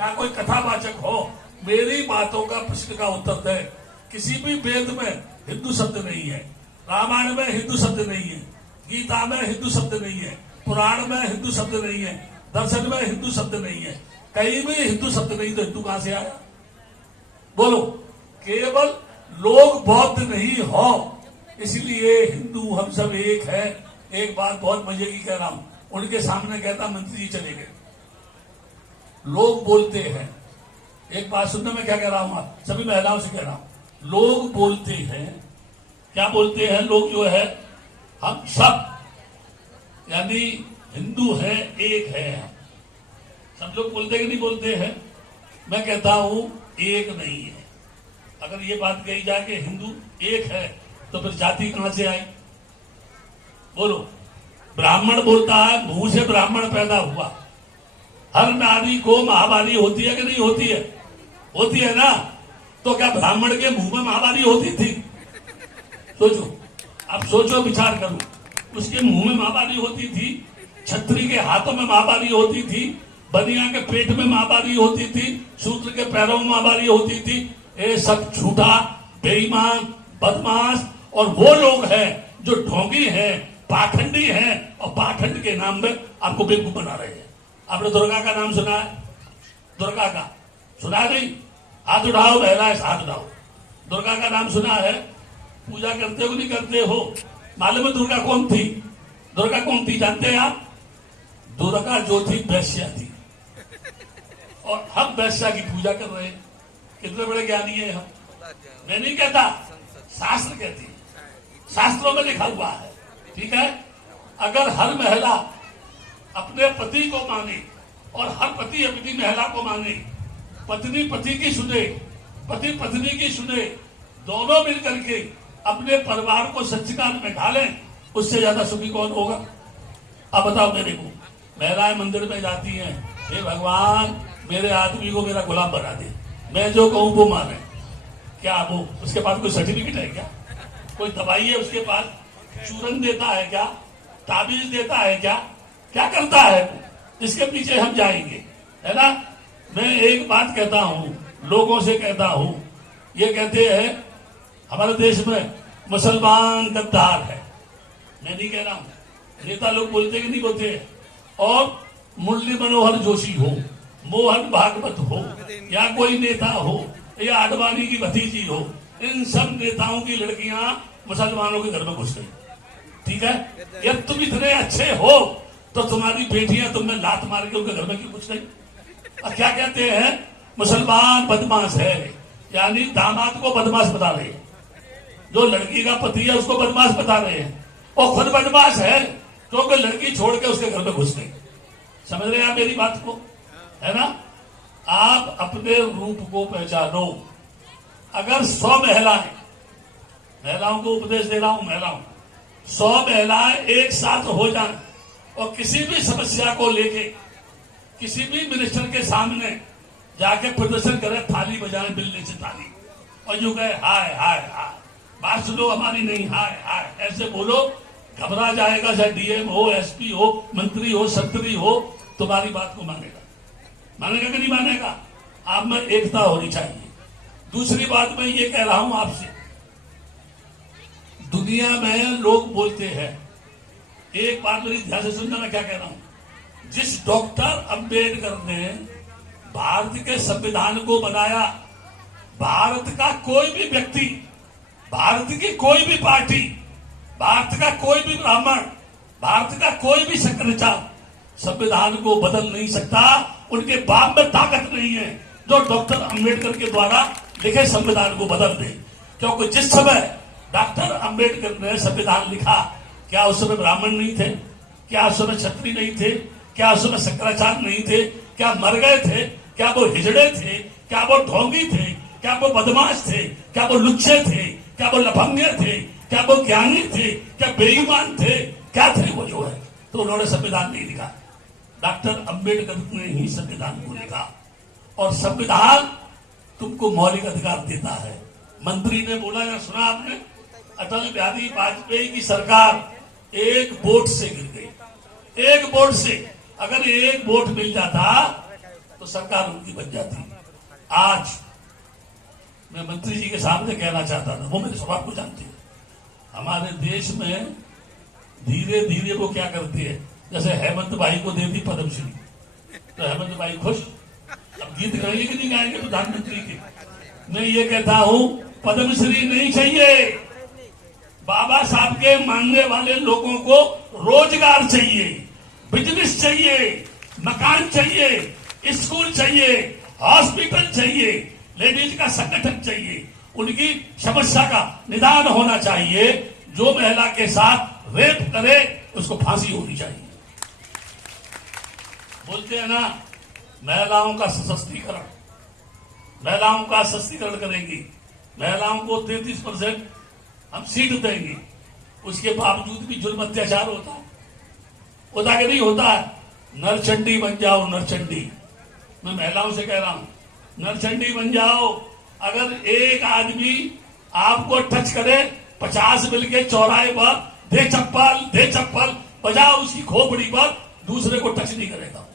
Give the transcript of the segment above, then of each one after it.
चाहे कोई कथावाचक हो, मेरी बातों का प्रश्न का उत्तर दे। किसी भी वेद में हिंदू शब्द नहीं है, रामायण में हिंदू शब्द नहीं है, गीता में हिंदू शब्द नहीं है, पुराण में हिंदू शब्द नहीं है, दर्शन में हिंदू शब्द नहीं है, कहीं भी हिंदू शब्द नहीं। तो हिंदू कहां से आया? बोलो। केवल लोग बौद्ध नहीं हो इसलिए हिंदू हम सब एक है। एक बात बहुत मजे की कह रहा हूं, उनके सामने कहता मंत्री जी चले गए। लोग बोलते हैं, एक बात सुनना मैं क्या कह रहा हूं, सभी महिलाओं से कह रहा हूं, लोग बोलते हैं, क्या बोलते हैं लोग जो है, हम सब यानी हिंदू है, एक है। सब लोग बोलते कि नहीं बोलते हैं? मैं कहता हूं एक नहीं है। अगर ये बात कही जाए कि हिंदू एक है तो फिर जाति कहां से आई? बोलो। ब्राह्मण बोलता है मुंह से ब्राह्मण पैदा हुआ। हर नारी को महावारी होती है कि नहीं होती है? होती है ना। तो क्या ब्राह्मण के मुंह में महावारी होती थी? सोचो, अब सोचो, विचार करो। उसके मुंह में महावारी होती थी, छत्री के हाथों में महावारी होती थी, बनिया के पेट में महावारी होती थी, शूद्र के पैरों में महावारी होती थी। ये सब झूठा, बेईमान, बदमाश और वो लोग हैं जो ढोंगी हैं, पाखंडी हैं और पाखंड के नाम में आपको बेवकूफ बना रहे हैं। आपने दुर्गा का नाम सुना है? दुर्गा का सुना है? नहीं? हाथ उठाओ, बहला है, हाथ उठाओ। दुर्गा का नाम सुना है? पूजा करते हो नहीं करते हो? मालूम है दुर्गा कौन थी? दुर्गा कौन थी जानते हैं आप? दुर्गा जो थी वैश्या थी, और हम वैश्या की पूजा कर रहे हैं। कितने बड़े ज्ञानी है हम। मैं नहीं कहता, शास्त्र कहती है, शास्त्रों में लिखा हुआ है। ठीक है। अगर हर महिला अपने पति को माने और हर पति अपनी महिला को माने, पत्नी पति की सुने, पति पत्नी की सुने, दोनों मिलकर के अपने परिवार को सच्चिदानंद में ढालें, उससे ज्यादा सुखी कौन होगा? अब बताओ मेरे को। महिलाएं मंदिर में जाती हैं, हे भगवान मेरे आदमी को मेरा गुलाम बना दे, मैं जो कहूं वो माने। क्या वो उसके पास कोई सर्टिफिकेट है क्या? कोई दवाई है उसके पास? चूरन देता है क्या? ताबीज देता है क्या? क्या करता है? इसके पीछे हम जाएंगे, है ना। मैं एक बात कहता हूं, लोगों से कहता हूं, ये कहते हैं हमारे देश में मुसलमान गद्दार है। मैं नहीं कह रहा हूं, नेता लोग बोलते कि नहीं बोलते। और मुरली मनोहर जोशी हो, मोहन भागवत हो, या कोई नेता हो, या आडवाणी की भतीजी हो, इन सब नेताओं की लड़कियां मुसलमानों के घर में घुस गई। ठीक है। यदि तुम इतने अच्छे हो तो तुम्हारी बेटियां तुमने लात मार के उनके घर में क्यों घुस गई? और क्या कहते हैं? मुसलमान बदमाश है, यानी दामाद को बदमाश बता रहे हैं, जो लड़की का पति है उसको बदमाश बता रहे हैं, और खुद बदमाश है क्योंकि लड़की छोड़ के उसके घर में घुस गई। समझ रहे हैं आप मेरी बात को? है ना। आप अपने रूप को पहचानो। अगर 100 महिलाएं, महिलाओं को उपदेश दे रहा हूं, महिलाओं, 100 महिलाएं एक साथ हो जाएं और किसी भी समस्या को लेके किसी भी मिनिस्टर के सामने जाके प्रदर्शन करें, थाली बजाएं, बिल्ली से ताली, और यूं कहे हाय हाय हाय, बात सुनो हमारी नहीं, हाय हाय, ऐसे बोलो, घबरा जाएगा। चाहे डीएम हो, एसपी हो, मंत्री हो, संतरी हो, तुम्हारी बात को मानेगा। मानेगा कि नहीं मानेगा? आप में एकता होनी चाहिए। दूसरी बात मैं ये कह रहा हूं आपसे, दुनिया में लोग बोलते हैं, एक बात मेरी ध्यान से सुनना मैं क्या कह रहा हूं। जिस डॉक्टर अंबेडकर ने भारत के संविधान को बनाया, भारत का कोई भी व्यक्ति, भारत की कोई भी पार्टी, भारत का कोई भी ब्राह्मण, भारत का कोई भी शंकराचार्य संविधान को बदल नहीं सकता। उनके बाप में ताकत नहीं है जो डॉक्टर अंबेडकर के द्वारा लिखे संविधान को बदल दे। क्योंकि जिस समय डॉक्टर अंबेडकर ने संविधान लिखा, क्या उस समय ब्राह्मण नहीं थे? क्या उस समय क्षत्रिय नहीं थे? क्या उस समय शंकराचार्य नहीं थे? क्या मर गए थे? क्या वो हिजड़े थे? क्या वो ढोंगी थे? क्या वो बदमाश थे? क्या वो लुच्चे थे? क्या वो लफंगे थे? क्या वो ज्ञानी थे? क्या बेईमान थे? क्या थे वो जो है? तो उन्होंने संविधान नहीं लिखा, डॉक्टर अंबेडकर ने ही संविधान को लिखा। और संविधान तुमको मौलिक अधिकार देता है। मंत्री ने बोला, या सुना आपने, अटल बिहारी वाजपेयी की सरकार एक वोट से गिर गई। एक वोट से, अगर एक वोट मिल जाता तो सरकार उनकी बन जाती। आज मैं मंत्री जी के सामने कहना चाहता था, वो मेरे स्वभाव को जानते हैं, हमारे देश में धीरे धीरे वो क्या करती है, जैसे हेमंत भाई को दे दी पद्मश्री, तो हेमंत भाई खुश, अब गीत गाएंगे कि नहीं गाएंगे प्रधानमंत्री के। मैं ये कहता हूं, पद्मश्री नहीं चाहिए, बाबा साहब के मानने वाले लोगों को रोजगार चाहिए, बिजनेस चाहिए, मकान चाहिए, स्कूल चाहिए, हॉस्पिटल चाहिए, लेडीज का संगठन चाहिए, उनकी समस्या का निदान होना चाहिए। जो महिला के साथ रेप करे उसको फांसी होनी चाहिए। बोलते हैं ना, महिलाओं का सशक्तिकरण, महिलाओं का सशक्तिकरण करेंगी, महिलाओं को 33% हम सीट देंगे, उसके बावजूद भी जुल्म अत्याचार होता कि नहीं होता है। नरचंडी बन जाओ, नरचंडी, मैं महिलाओं से कह रहा हूं, नरचंडी बन जाओ। अगर एक आदमी आपको टच करे, 50 मिलके चौराहे पर दे चप्पल बजाओ उसकी खोपड़ी पर, दूसरे को टच नहीं करेगा।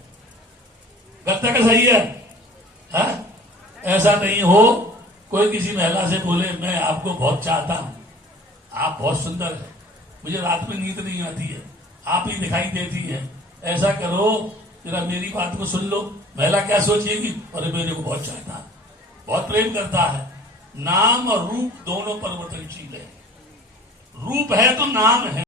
गलत का सही है? ऐसा नहीं हो कोई किसी महिला से बोले मैं आपको बहुत चाहता हूं, आप बहुत सुंदर है, मुझे रात में नींद नहीं आती है, आप ही दिखाई देती है, ऐसा करो जरा मेरी बात को सुन लो। महिला क्या सोचेगी, अरे मेरे को बहुत चाहता है, बहुत प्रेम करता है। नाम और रूप दोनों परिवर्तनशील है, रूप है तो नाम है।